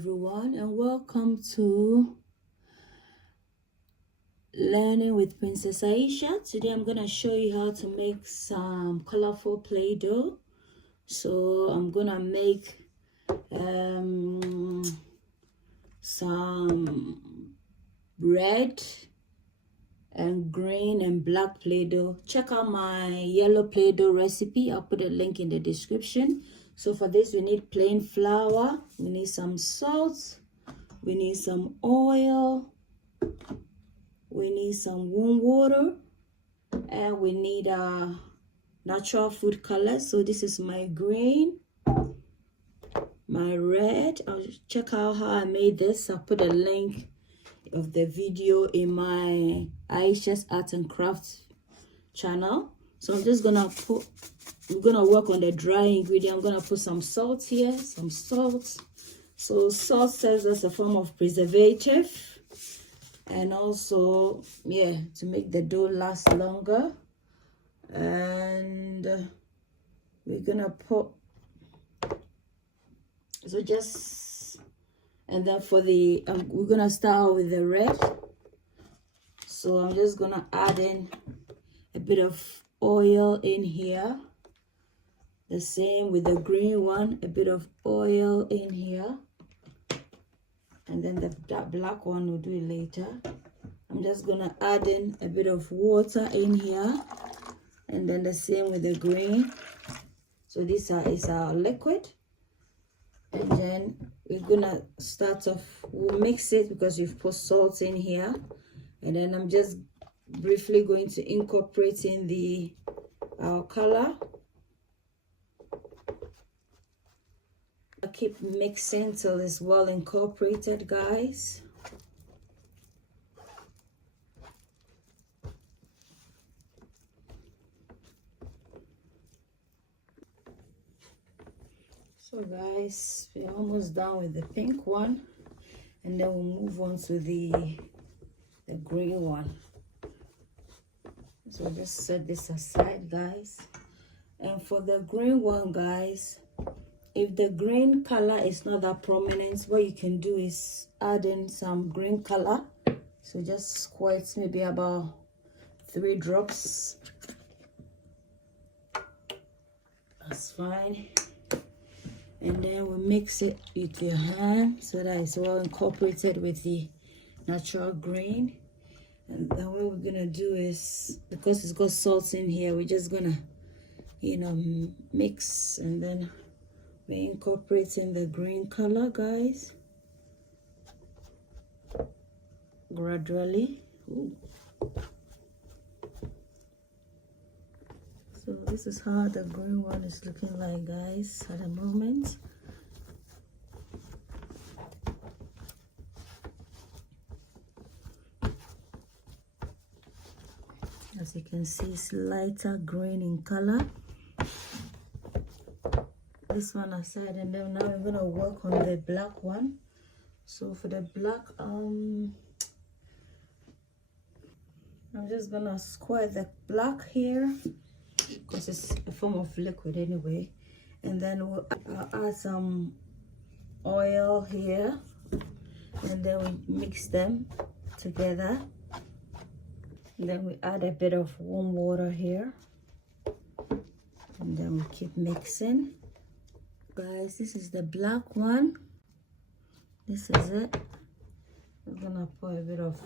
everyone, and welcome to Learning with Princess Ayesha. Today I'm gonna show you how to make some colorful play-doh. So I'm gonna make some red and green and black play-doh. Check out my yellow play-doh recipe. I'll put a link in the description. So for this we need plain flour, we need some salt, we need some oil, we need some warm water, and we need natural food colors. So this is my green, my red. I'll check out how I made this. I'll put a link of the video in my Ayesha's Art and Crafts channel. So I'm just gonna I'm gonna work on the dry ingredient. I'm gonna put some salt here, some salt. So salt serves as a form of preservative, and also, yeah, to make the dough last longer. And we're gonna put, so just, and then for the we're gonna start out with the red. So I'm just gonna add in a bit of oil in here. The same with the green one, a bit of oil in here. And then that black one, we'll do it later. I'm just gonna add in a bit of water in here. And then the same with the green. So this is our liquid. And then we're gonna start off, we'll mix it because we've put salt in here. And then I'm just briefly going to incorporate in our color. I keep mixing till it's well incorporated, guys. So guys, we're almost done with the pink one, and then we'll move on to the green one. So just set this aside, guys. And for the green one, guys, if the green color is not that prominent, what you can do is add in some green color. So just squirt maybe about 3 drops. That's fine. And then we mix it with your hand so that it's well incorporated with the natural green. And then what we're gonna do is, because it's got salt in here, we're just gonna, mix, and then we're incorporating the green color, guys, gradually. Ooh. So this is how the green one is looking like, guys, at the moment. As you can see, it's lighter green in color. This one aside, and then now we're gonna work on the black one. So for the black, I'm just gonna squirt the black here because it's a form of liquid anyway. And then I'll add some oil here, and then we mix them together. And then we add a bit of warm water here, and then we keep mixing. Guys, this is the black one. This is it. We're gonna put a bit of,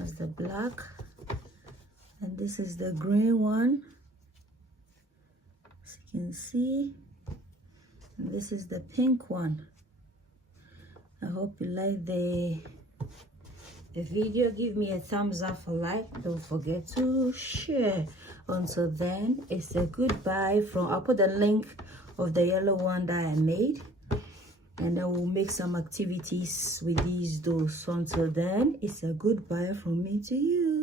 as the black. And this is the green one, as you can see. And this is the pink one. I hope you like the video. Give me a thumbs up for like. Don't forget to share. Until then, it's a goodbye from, I'll put the link of the yellow one that I made, and then we'll make some activities with these doughs. So until then, it's a goodbye from me to you.